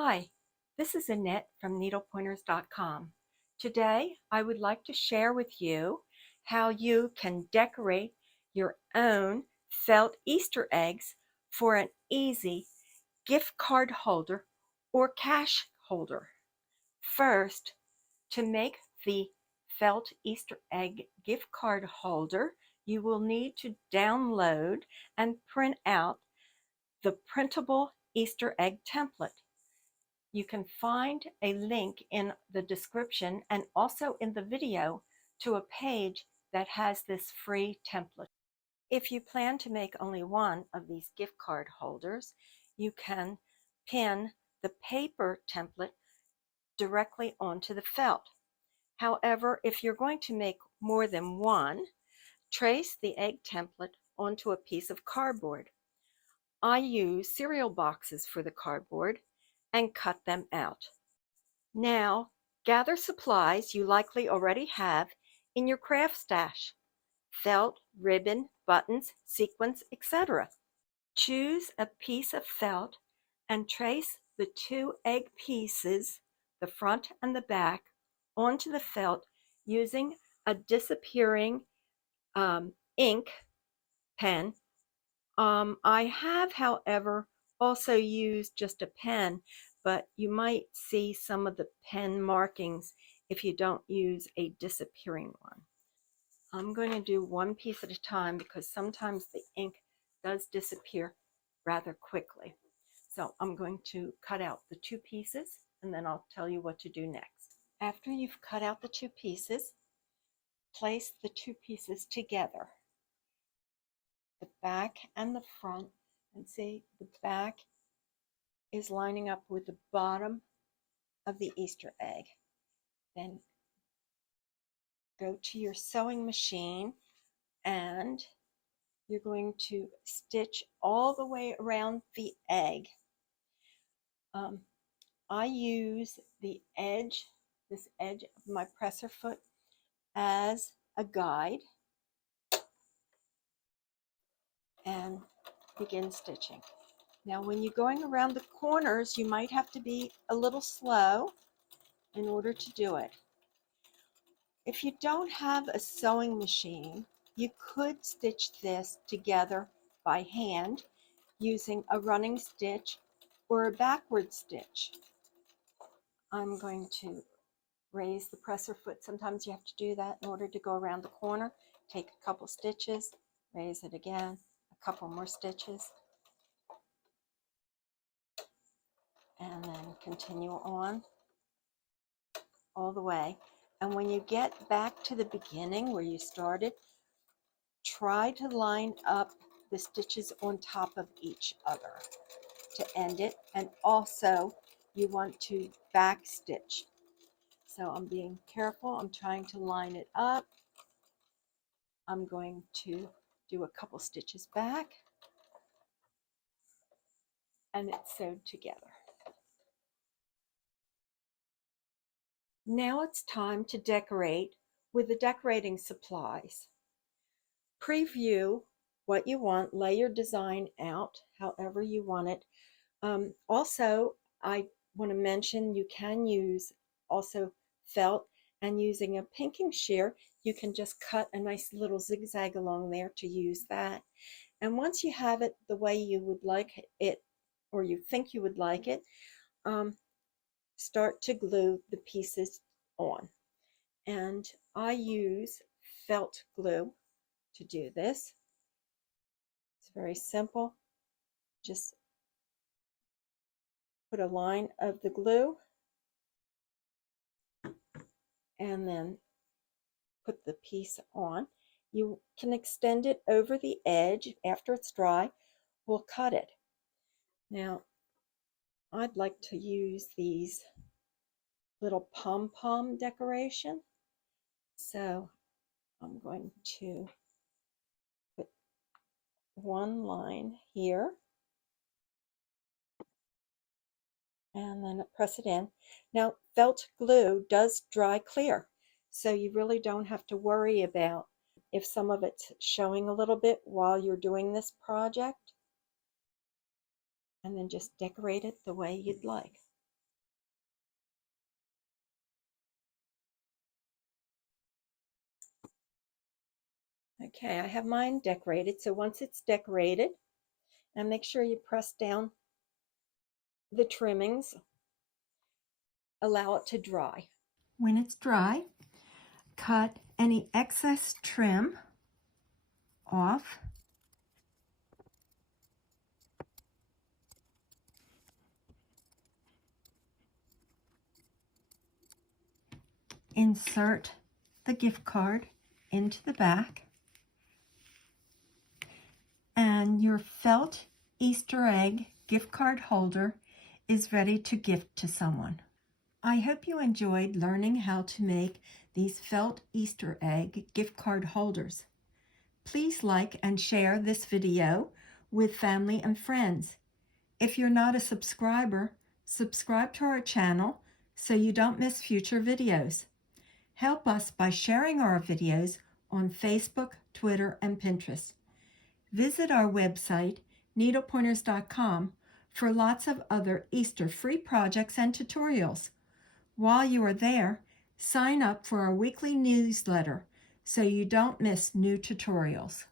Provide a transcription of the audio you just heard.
Hi, this is Annette from needlepointers.com. Today I would like to share with you how you can decorate your own felt Easter eggs for an easy gift card holder or cash holder. First, to make the felt Easter egg gift card holder, you will need to download and print out the printable Easter egg template. You can find a link in the description and also in the video to a page that has this free template. If you plan to make only one of these gift card holders, you can pin the paper template directly onto the felt. However, if you're going to make more than one, trace the egg template onto a piece of cardboard. I use cereal boxes for the cardboard and cut them out. Now, gather supplies you likely already have in your craft stash: felt, ribbon, buttons, sequins, etc. Choose a piece of felt and trace the two egg pieces, the front and the back, onto the felt using a disappearing ink pen. I have, however, also used just a pen, but you might see some of the pen markings if you don't use a disappearing one. I'm going to do one piece at a time because sometimes the ink does disappear rather quickly. So I'm going to cut out the two pieces and then I'll tell you what to do next. After you've cut out the two pieces, place the two pieces together, the back and the front, and see the back is lining up with the bottom of the Easter egg. Then go to your sewing machine and you're going to stitch all the way around the egg. I use the edge, this edge of my presser foot, as a guide and begin stitching. Now when you're going around the corners, you might have to be a little slow in order to do it. If you don't have a sewing machine, you could stitch this together by hand using a running stitch or a backward stitch. I'm going to raise the presser foot. Sometimes you have to do that in order to go around the corner. Take a couple stitches, raise it again, a couple more stitches, and then continue on all the way. And when you get back to the beginning where you started, try to line up the stitches on top of each other to end it, and also you want to back stitch. So I'm being careful, I'm trying to line it up. I'm going to do a couple stitches back and it's sewed together. Now it's time to decorate with the decorating supplies. Preview what you want, lay your design out however you want it. Also, I want to mention you can use also felt, and using a pinking shear, you can just cut a nice little zigzag along there to use that. And once you have it the way you would like it, or you think you would like it, start to glue the pieces on. And I use felt glue to do this. It's very simple. Just put a line of the glue and then put the piece on. You can extend it over the edge. After it's dry, we'll cut it. Now, I'd like to use these little pom-pom decoration. So I'm going to put one line here and then press it in. Now, felt glue does dry clear, so you really don't have to worry about if some of it's showing a little bit while you're doing this project. And then just decorate it the way you'd like. Okay, I have mine decorated. So once it's decorated, and make sure you press down the trimmings, allow it to dry. When it's dry, cut any excess trim off. Insert the gift card into the back, and your felt Easter egg gift card holder is ready to gift to someone. I hope you enjoyed learning how to make these felt Easter egg gift card holders. Please like and share this video with family and friends. If you're not a subscriber, subscribe to our channel so you don't miss future videos. Help us by sharing our videos on Facebook, Twitter, and Pinterest. Visit our website, needlepointers.com, for lots of other Easter free projects and tutorials. While you are there, sign up for our weekly newsletter so you don't miss new tutorials.